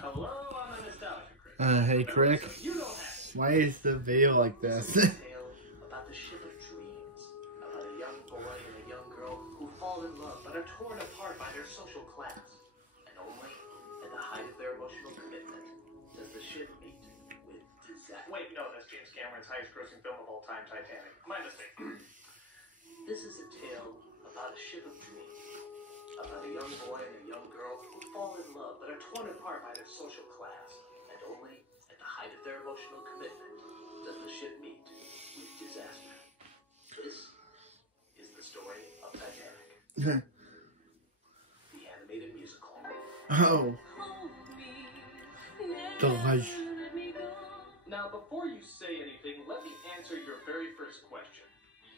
Hello, I'm a nostalgia critic. Hey, critic. Why is the veil like this? This is a tale about the ship of dreams, about a young boy and a young girl who fall in love but are torn apart by their social class. And only at the height of their emotional commitment does the ship meet with disaster. Wait, no, that's James Cameron's highest-grossing film of all time, Titanic. My mistake. This is a tale about a ship of dreams, about a young boy and a young girl who fall in love but are torn apart by their social class. And only at the height of their emotional commitment does the ship meet with disaster. This is the story of Titanic. The animated musical. Oh. Dodge. Now, before you say anything, let me answer your very first question.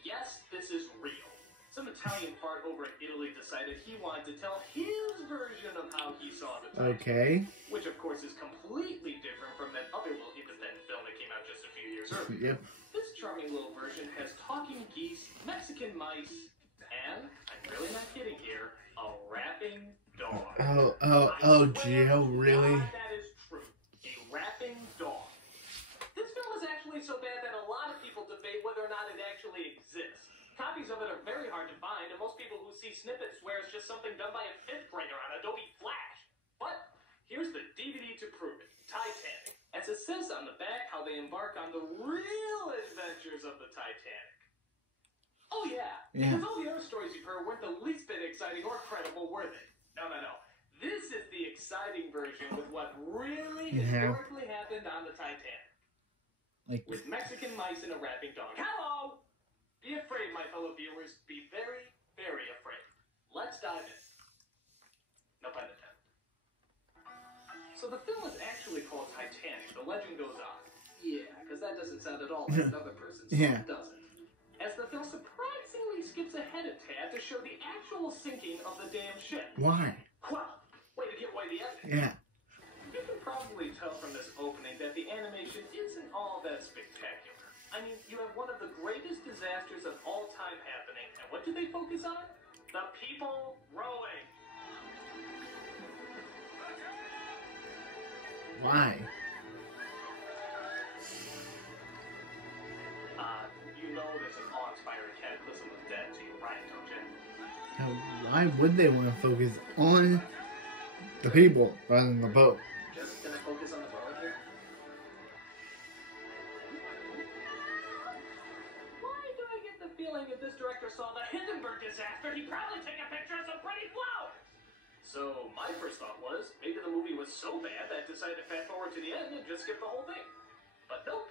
Yes, this is real. Some Italian fart over in Italy decided he wanted to tell his version of how he saw the Titanic. Okay. Which, of course, is completely different from that other little independent film that came out just a few years earlier. Yep. This charming little version has talking geese, Mexican mice, and, I'm really not kidding here, a rapping dog. Oh, Gio, really? That is true. A rapping dog. This film is actually so bad that a lot of people debate whether or not it actually exists. Copies of it are very hard to find, and most people who see snippets swear it's just something done by a fifth grader on Adobe Flash. But here's the DVD to prove it. Titanic. As it says on the back, how they embark on the real adventures of the Titanic. Oh yeah, because all the other stories you've heard weren't the least bit exciting or credible, were they? No. This is the exciting version with what really historically happened on the Titanic. With Mexican mice and a rapping dog. Hello! Be afraid, my fellow viewers. Be very, very afraid. Let's dive in. No pun intended. So the film is actually called Titanic. The legend goes on. Yeah, because that doesn't sound at all like another person's song, does it? As the film surprisingly skips ahead a tad to show the actual sinking of the damn ship. Why? Well, way to give away the ending. Yeah. You can probably tell from this opening that the animation isn't all that spectacular. I mean, you have one of the greatest disasters of all time happening, and what do they focus on? The people rowing. Why? You know there's an awe-inspiring cataclysm of death to you, right, don't you? Why would they want to focus on the people rather than the boat? Just gonna focus on the rowing here? Why do I get the feeling if this director saw the Hindenburg disaster, he'd probably take a picture of some pretty flowers? So my first thought was, maybe the movie was so bad that I decided to fast forward to the end and just skip the whole thing. But nope.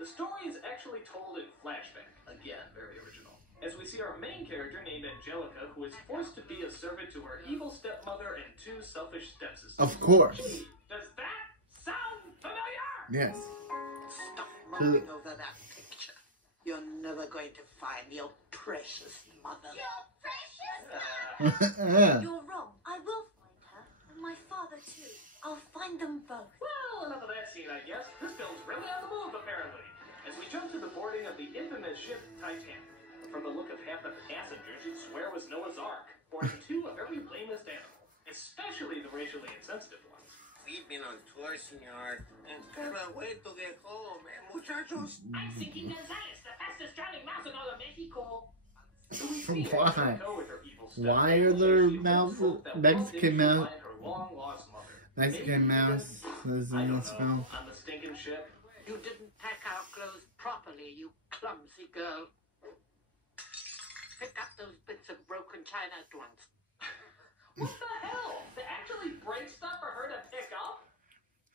The story is actually told in flashback. Again, very original. As we see our main character named Angelica, who is forced to be a servant to her evil stepmother and two selfish stepsisters. Of course. Gee, does that sound familiar? Yes. Stop mulling over that picture. You're never going to find your precious mother. Your precious? You're wrong. I will find her. And my father, too. I'll find them both. Well, enough of that scene, I guess. This film's really on the move, apparently. As we jump to the boarding of the infamous ship Titanc. From the look of half the passengers, you'd swear it was Noah's Ark, boarding two of every lamest animal, especially the racially insensitive ones. We've been on tour, senor, and can't wait to get home, muchachos. I'm thinking Gonzales, the fastest drowning mouse in all of Mexico. So we see Why? with her evil Why are there Mexican mouse? Mexican mouse is in this film? On the stinking ship. You didn't pack our clothes properly, you clumsy girl. Pick up those bits of broken china at once. What the hell? To actually break stuff for her to pick up?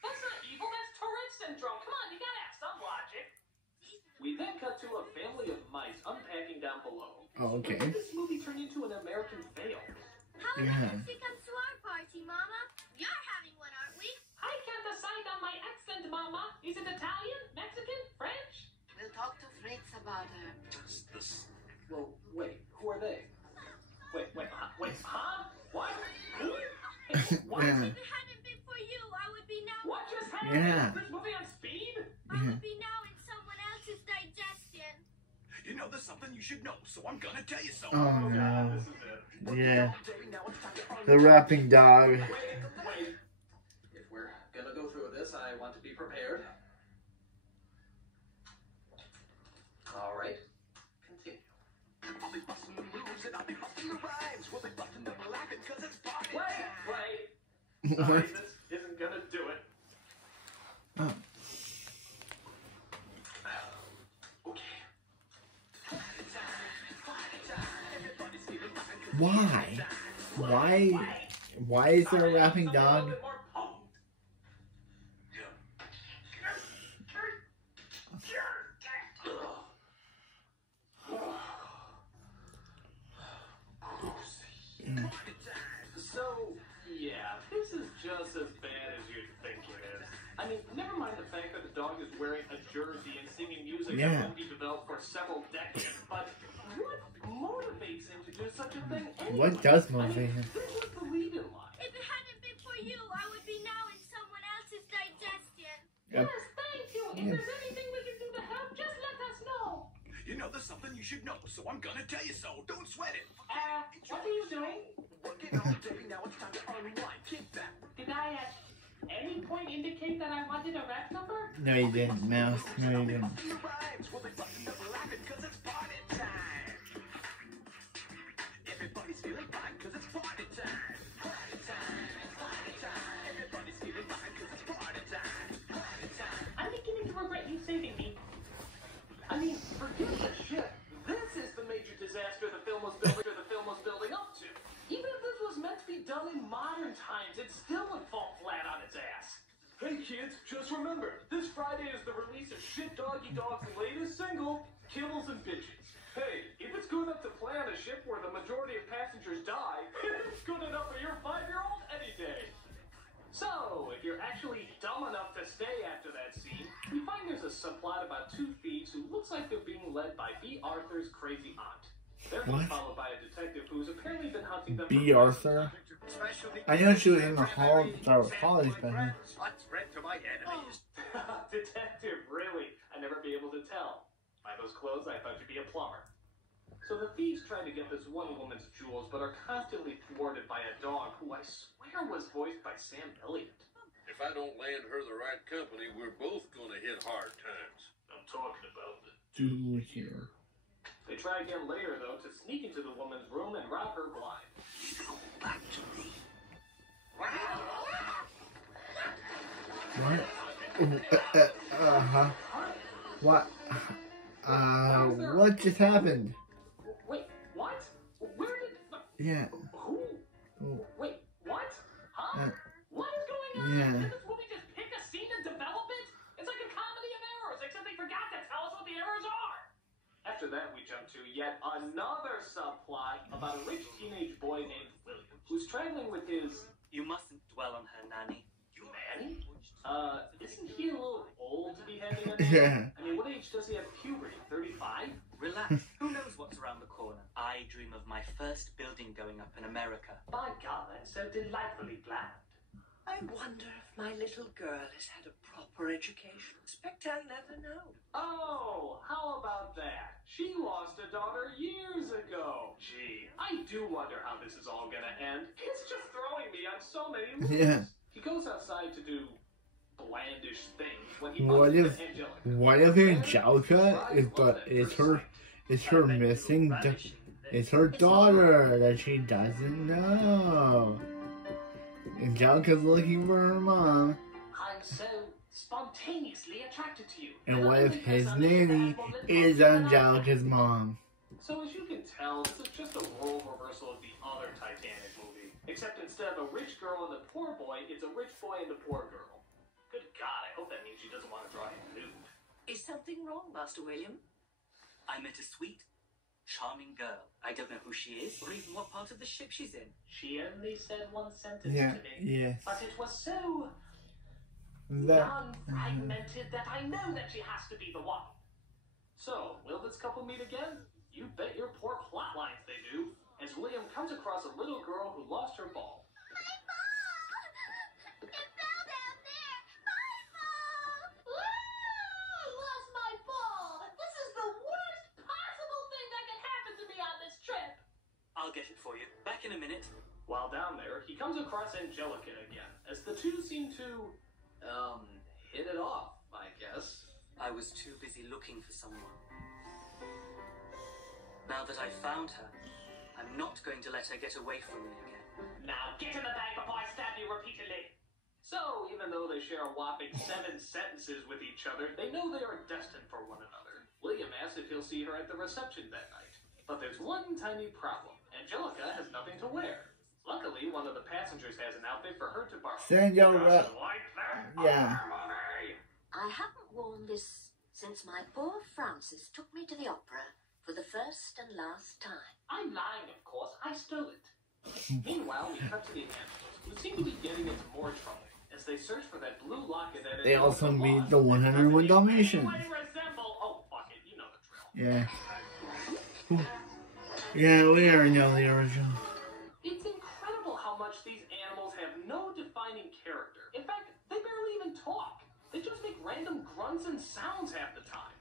That's not evil, that's Tourette syndrome. Come on, you gotta have some logic. We then cut to a family of mice unpacking down below. Oh, okay. When did this movie turn into an American fail? How did she come to our party, Mama? You're having one, aren't we? I can't decide on my accent, Mama. Is it Italian, Mexican, French? We'll talk to Fritz about her. Just this. Well, wait, who are they? Wait, huh? What? Who? What? If it hadn't been for you, I would be now. What just happened? Yeah. Is this movie on speed? I would be now in someone else's digestion. You know there's something you should know, so I'm gonna tell you so. Oh no. This is it. Yeah. The rapping dog. Wait. If we're Gonna go through this. I want to be prepared. All right. Continue. I'll be busting the moves and I'll be busting the rhymes. We'll be busting them laughing because it's party time. Wait. Sorry, this isn't gonna do it. Oh. Why? Why is there a rapping dog? So, yeah, this is just as bad as you'd think it is. I mean, never mind the fact that the dog is wearing a jersey and singing music that won't be developed for several decades, but what motivates him to do such a thing anyway? What does motivate him? This was the lead in line. If it hadn't been for you, I would be now in someone else's digestion. Yep. Yes, thank you. If there's anything we can do to help, just let us know. You know there's something you should know, so I'm gonna tell you so. Don't sweat it. What are you doing? Working all day, now it's time to unwind. Kick back. Did I at any point indicate that I wanted a rap number? No, you didn't, Mouse. No, you didn't. We'll be busting them laughing because it's party time. Everybody's feeling fine because it's party time. Party time. Party time. Everybody's feeling fine because it's party time. Party time. I'm beginning to regret you saving me. I mean, forget the shit. This is the major disaster the film was building up to. Even if this was meant to be done in modern times, it still would fall flat on its ass. Hey kids, just remember, this Friday is the release of Shit Doggy Dog's latest single, Kibbles and Bitches. Hey, if it's good enough to play on a ship where the majority of passengers die, it's good enough for your 5-year-old any day. So, if you're actually dumb enough to stay after that scene, you find there's a subplot about two thieves who looks like they're being led by B. Arthur's crazy aunt. They're being followed by a detective who's apparently been hunting them. B. Arthur? I know she was in the hall of college, but What's red to my enemies? Detective, really? I'd never be able to tell. By those clothes, I thought you'd be a plumber. So the thieves try to get this one woman's jewels, but are constantly thwarted by a dog who I swear was voiced by Sam Elliott. If I don't land her the right company, we're both gonna hit hard times. I'm talking about it. do here. They try again later, though, to sneak into the woman's room and rob her blind. Go back to me. What? What? What just happened? Wait, what? Where did... Yeah. Who? Oh. Wait, what? Huh? What is going on? Yeah. Did this movie just pick a scene and develop it? It's like a comedy of errors, except they forgot to tell us what the errors are. After that, we jump to yet another subplot about a rich teenage boy named William, who's traveling with his... You mustn't dwell on her, Nanny. Nanny? Isn't he a little old to be having a Yeah. I mean, what age does he have puberty? 35? Relax. Who knows what's around the corner? I dream of my first building going up in America. By God, that's so delightfully bland. I wonder if my little girl has had a proper education. Expect I'll never know. Oh, how about that? She lost a daughter years ago. Gee, I do wonder how this is all gonna end. It's just throwing me on so many loops. Yeah. He goes outside to do blandish things when he What bumps if into Angelica. What if Angelica is her missing it's her daughter that she doesn't know. Angelica's looking for her mom. I'm so spontaneously attracted to you. And what if his nanny is Angelica's mom? So as you can tell, this is just a role reversal of the other Titanic movie. Except instead of a rich girl and a poor boy, it's a rich boy and a poor girl. Good God, I hope that means she doesn't want to draw him nude. Is something wrong, Master William? I met a sweet, charming girl. I don't know who she is or even what part of the ship she's in. She only said one sentence Yeah, to me. yes. But it was so That non-fragmented that I know that she has to be the one. So, will this couple meet again? You bet your poor plot lines they do, as William comes across a little girl who lost her ball. My ball! It fell down there! My ball! Ah, I lost my ball! This is the worst possible thing that could happen to me on this trip! I'll get it for you. Back in a minute. While down there, he comes across Angelica again, as the two seem to hit it off, I guess. I was too busy looking for someone. Now that I've found her, I'm not going to let her get away from me again. Now get in the bag before I stab you repeatedly. So, even though they share a whopping 7 sentences with each other, they know they are destined for one another. William asks if he'll see her at the reception that night. But there's one tiny problem. Angelica has nothing to wear. Luckily, one of the passengers has an outfit for her to borrow. Senora. Like that? Yeah. I haven't worn this since my poor Francis took me to the opera for the first and last time. I'm lying, of course. I stole it. Meanwhile, we cut to the animals, who seem to be getting into more trouble as they search for that blue locket that They also meet the 101 Dalmatians. Oh, fuck it. You know the drill. Yeah. Yeah, we already know the original. It's incredible how much these animals have no defining character. In fact, they barely even talk. They just make random grunts and sounds half the time.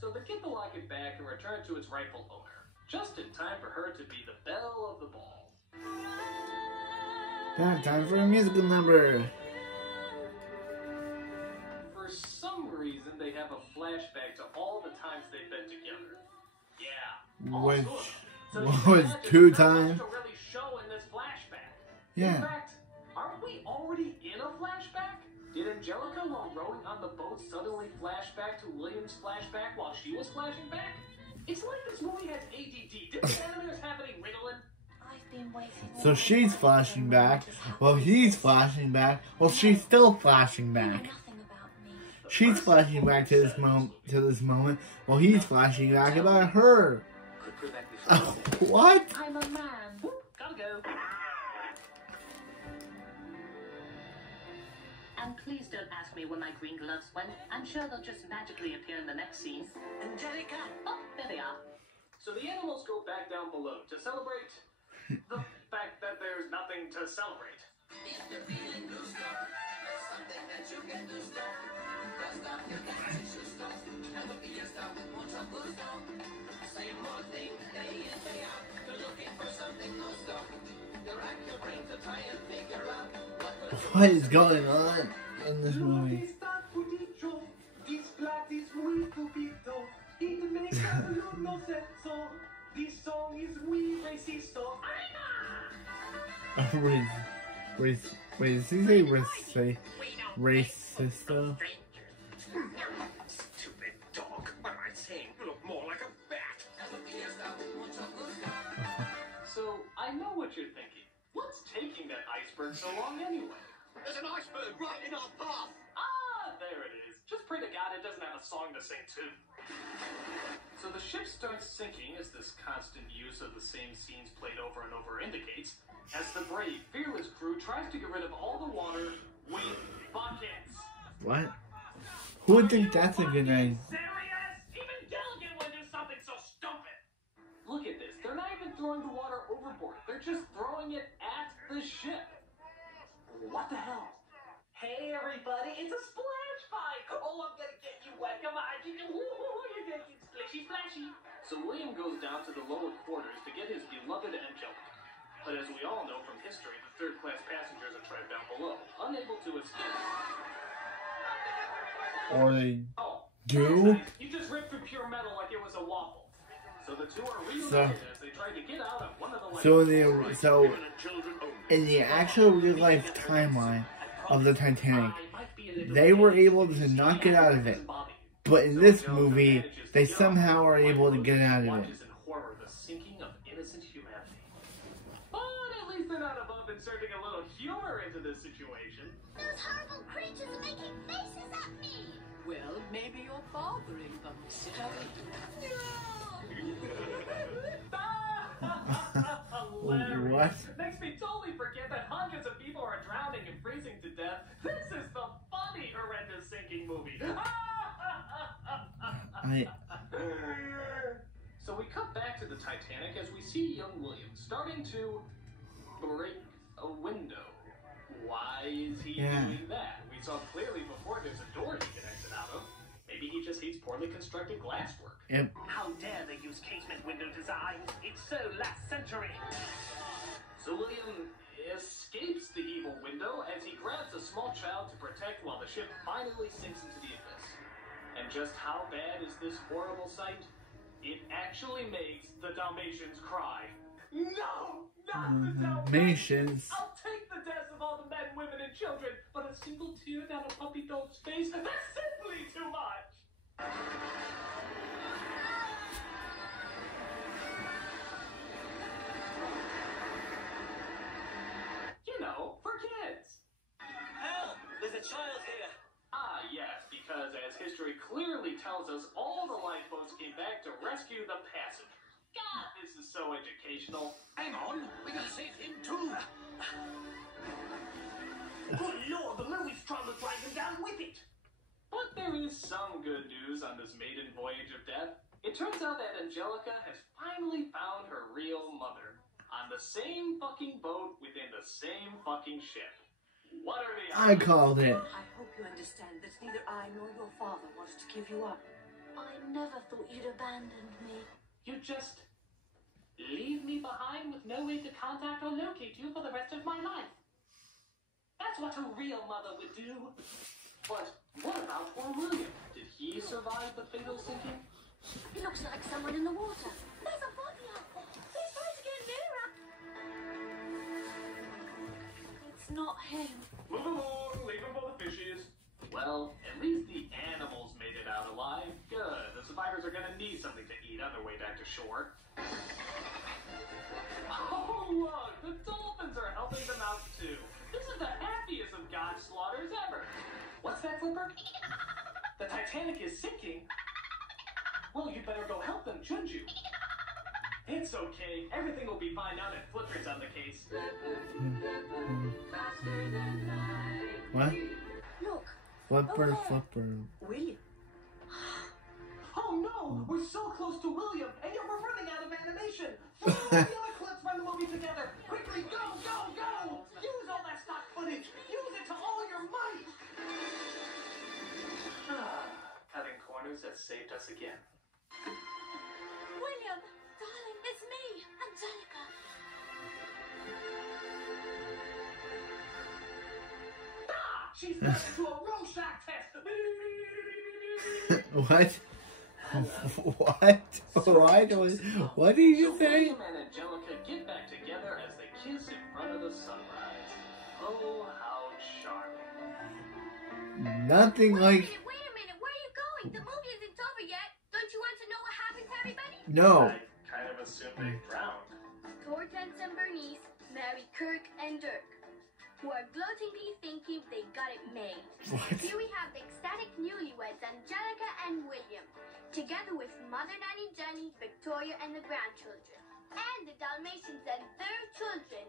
So they get the locket back and return it to its rightful owner, just in time for her to be the belle of the ball. Now time for a musical number. For some reason, they have a flashback to all the times they've been together. Yeah. all Which two of them. So you was can imagine 2 there's not much times. to really show in this flashback. Yeah. In fact, aren't we already in a flashback? Did Angelica, while rowing on the boat, suddenly flash back to William's flashback while she was flashing back? It's like this movie has ADD. Did the animators have any wiggling? I've been waiting. So she's flashing back. Well, he's flashing back. Well, she's still flashing back. Nothing about me. She's flashing back to this moment. While he's flashing back about her. Could prevent me Oh, from what? I'm a man. Gotta go. And please don't ask me where my green gloves went. I'm sure they'll just magically appear in the next scene. Angelica! Oh, there they are. So the animals go back down below to celebrate the fact that there's nothing to celebrate. What is going on in this movie? Wait, does he say racist though? Stupid dog. What am I saying? You look more like a bat. So I know what you're thinking. What's taking that iceberg so long anyway? There's an iceberg right in our path. Ah, there it is. Just pray to God it doesn't have a song to sing too. So the ship starts sinking as this constant use of the same scenes played over and over indicates, as the brave, fearless crew tries to get rid of all the water with buckets. What? Who would think that's a good idea? Serious? Even Gilligan would do something so stupid. Look at this. They're not even throwing the water overboard. They're just throwing it at the ship. What the hell? Hey everybody, it's a splash bike! Oh, I'm gonna get you wet. Come on, you're gonna get splashy splashy. So William goes down to the lower quarters to get his beloved Angelica. But as we all know from history, the third-class passengers are trapped down below, unable to escape. Or they Oh, do? you just ripped through pure metal like it was a waffle. So the two are reunited as they try to get out of one of the in the actual real life timeline of the Titanic, they were able to not get out of it. But in this movie, they somehow are able to get out of it. Watches in horror the sinking of innocent humanity. But at least they're not above inserting a little humor into this situation. Those horrible creatures are making faces at me. Well, maybe you're bothering them. Sit down. What? Makes me totally forget that hundreds of people are drowning and freezing to death. This is the funny, horrendous sinking movie. So we cut back to the Titanic as we see young William starting to break a window. Why is he doing that? We saw clearly before there's a door he can exit out of. Maybe he just hates poorly constructed glasswork. Yep. How dare they use casement window designs? It's so last century. So William escapes the evil window as he grabs a small child to protect while the ship finally sinks into the abyss. And just how bad is this horrible sight? It actually makes the Dalmatians cry. No! Not the Dalmatians! I'll take the deaths of all the men, women, and children, but a single tear down a puppy dog's face, that's simply too much! You know, for kids. Help! There's a child here. Ah, yes, because as history clearly tells us, all the lifeboats came back to rescue the passengers. God, this is so educational. Hang on, we can save him too. Good Lord, the movie's trying to drag him down with it. But there is some good news on this maiden voyage of death. It turns out that Angelica has finally found her real mother. On the same fucking boat within the same fucking ship. What are the I odds? called it. I hope you understand that neither I nor your father wanted to give you up. I never thought you'd abandoned me. You just leave me behind with no way to contact or locate you for the rest of my life. That's what a real mother would do. But what about poor William? Did he survive the fatal sinking? He looks like someone in the water. There's a body out there. Please try to get nearer. It's not him. Move along, leave him for the fishes. Well, at least the animals made it out alive. Good. The survivors are gonna need something to eat on their way back to shore. Oh, look! The dolphins are helping them out, too. This is the happiest of God's slaughters ever. What's that, Flipper? The Titanic is sinking? Well, you better go help them, shouldn't you? It's okay. Everything will be fine now that Flipper's on the case. What? Look. Flipper. William. Oh no! We're so close to William, and yet we're running out of animation! Throw all the other clips from the movie together! Quickly, go, go, go! Use all that stock footage! Use it to all your might! Cutting corners has saved us again. William, darling, it's me, Angelica. She's turned into a Rorschach test! What? What did you say? William and Angelica get back together as they kiss in front of the sunrise. Oh, how charming. Nothing like... Wait a minute, where are you going? The movie isn't over yet. Don't you want to know what happened to everybody? No. I kind of assumed they drowned. Hortense and Bernice marry Kirk and Dirk, who are gloatingly thinking they got it made. What? Here we have the ecstatic newlyweds Angelica and William, together with Mother Nanny Jenny, Victoria, and the grandchildren, and the Dalmatians and their children.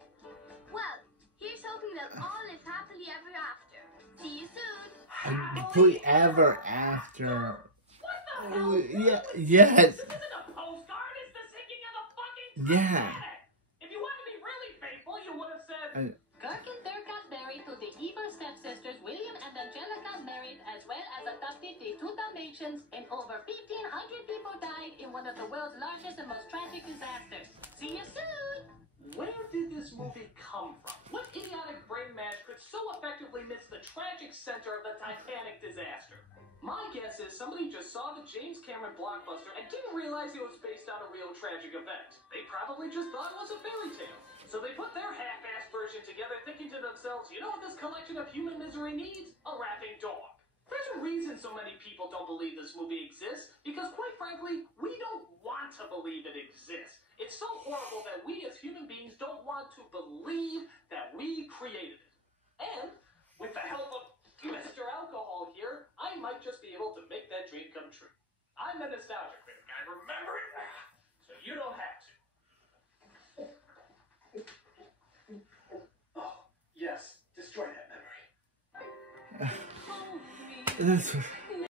Well, here's hoping they'll all live happily ever after. See you soon. Happily ever after. What the Oh, hell? yeah, yes. This isn't a postcard, it's the sinking of the fucking Yeah. Titanic! If you wanted to be really faithful, you would have said... Kirk and Dirk got married to the evil stepsisters William and Angelica married, as well as adopted the two Dalmatians, and over 1,500 people died in one of the world's largest and most tragic disasters. See you soon! Where did this movie come from? What idiotic brain mash could so effectively miss the tragic center of the Titanic disaster? My guess is somebody just saw the James Cameron blockbuster and didn't realize it was based on a real tragic event. They probably just thought it was a fairy tale. So they put their half-assed version together thinking to themselves, you know what this collection of human misery needs? A rapping dog. There's a reason so many people don't believe this movie exists, because quite frankly, we don't want to believe it exists. It's so horrible that we as human beings don't want to believe that we created it. And with the help of Mr. Alcohol here, I might just be able to make that dream come true. I'm a nostalgia critic. I remember it, so you don't have to. Oh, yes, destroy that memory. This